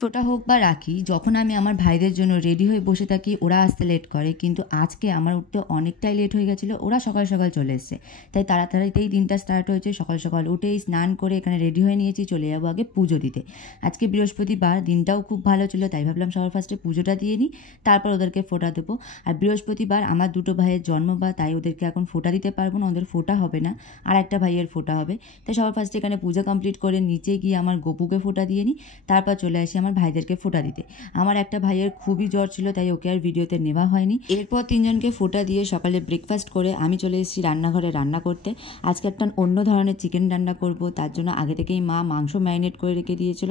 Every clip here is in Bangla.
ছোটা হোক বা রাখি, যখন আমি আমার ভাইদের জন্য রেডি হয়ে বসে থাকি ওরা আসতে লেট করে, কিন্তু আজকে আমার উঠতে অনেকটাই লেট হয়ে গেছিলো। ওরা সকাল সকাল চলে এসছে, তাই তাড়াতাড়িতেই দিনটা স্টার্ট হয়েছে। সকাল সকাল উঠেই স্নান করে এখানে রেডি হয়ে নিয়েছি, চলে যাবো আগে পুজো দিতে। আজকে বৃহস্পতিবার, দিনটাও খুব ভালো ছিল, তাই ভাবলাম সবার ফার্স্টে পুজোটা দিয়ে নিই, তারপর ওদেরকে ফোঁটা দেবো। আর বৃহস্পতিবার আমার দুটো ভাইয়ের জন্মবার, তাই ওদেরকে এখন ফোঁটা দিতে পারবো না, ওদের ফোঁটা হবে না, আর একটা ভাইয়ের ফোঁটা হবে। তাই সবার ফার্স্টে এখানে পূজা কমপ্লিট করে নিচে গিয়ে আমার গপুকে ফোঁটা দিয়ে নিই, তারপর চলে আসি আমার ভাইদেরকে ফোঁটা দিতে। আমার একটা ভাইয়ের খুবই জ্বর ছিল, তাই ওকে আর ভিডিওতে নেওয়া হয়নি। এরপর তিনজনকে ফোঁটা দিয়ে সকালে ব্রেকফাস্ট করে আমি চলে এসেছি রান্নাঘরে রান্না করতে। আজকে একটা অন্য ধরনের চিকেন রান্না করব, তার জন্য আগে থেকেই মা মাংস ম্যারিনেট করে রেখে দিয়েছিল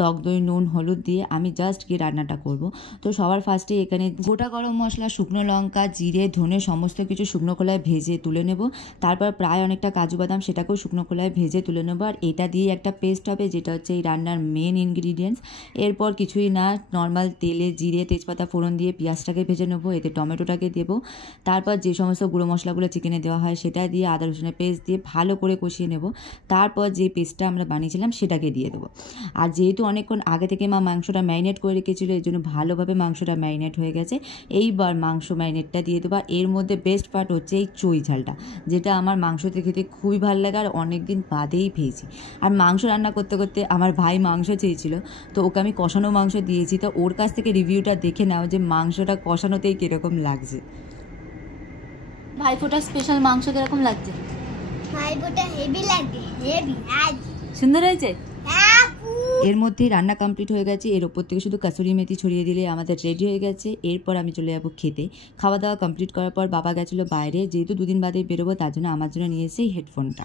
টক দই নুন হলুদ দিয়ে। আমি জাস্ট গিয়ে রান্নাটা করব। তো সবার ফার্স্টে এখানে গোটা গরম মশলা, শুকনো লঙ্কা, জিরে, ধনে সমস্ত কিছু শুকনো খোলায় ভেজে তুলে নেব। তারপর প্রায় অনেকটা কাজু বাদাম, সেটাকেও শুকনো খোলায় ভেজে তুলে নেবো। আর এটা দিয়ে একটা পেস্ট হবে, যেটা হচ্ছে এই রান্নার মেন ইনগ্রিডিয়েন্টস। এরপর কিছুই না, নর্মাল তেলে জিরে তেজপাতা ফোড়ন দিয়ে পেঁয়াজটাকে ভেজে নেবো, এতে টমেটোটাকে দেবো। তারপর যে সমস্ত গুঁড়ো মশলাগুলো চিকেনে দেওয়া হয় সেটা দিয়ে আদা রসুনের পেস্ট দিয়ে ভালো করে কষিয়ে নেব। তারপর যে পেস্টটা আমরা বানিয়েছিলাম সেটাকে দিয়ে দেবো। আর যেহেতু অনেকক্ষণ আগে থেকে মা মাংসটা ম্যারিনেট করে রেখেছিলো, এই জন্য ভালোভাবে মাংসটা ম্যারিনেট হয়ে গেছে। এইবার মাংস ম্যারিনেটটা দিয়ে দেবো। আর এর মধ্যে বেস্ট পার্ট হচ্ছে এই চই ঝালটা, যেটা আমার মাংসতে খেতে খুবই ভালো লাগে, আর অনেক দিন বাদেই পেয়েছি। আর মাংস রান্না করতে করতে আমার ভাই মাংস চেয়েছিল, তো ওকে আমি কষানো মাংস দিয়েছি। তো ওর কাছ থেকে রিভিউটা দেখে নাও যে মাংসটা কষানোতেই কিরকম লাগছে। ভাইফোঁটা স্পেশাল মাংস কিরকম লাগছে? ভাইফোঁটা হেভি লাগে, হেভি সুন্দর হয়েছে। এর মধ্যেই রান্না কমপ্লিট হয়ে গেছে। এর ওপর থেকে শুধু কাসুরি মেথি ছড়িয়ে দিলে আমাদের রেডি হয়ে গেছে। এরপর আমি চলে যাবো খেতে। খাওয়া দাওয়া কমপ্লিট করার পর বাবা গেছিলো বাইরে, যেহেতু দুদিন বাদে বেরোবো, তার জন্য আমার জন্য নিয়ে এসে হেডফোনটা।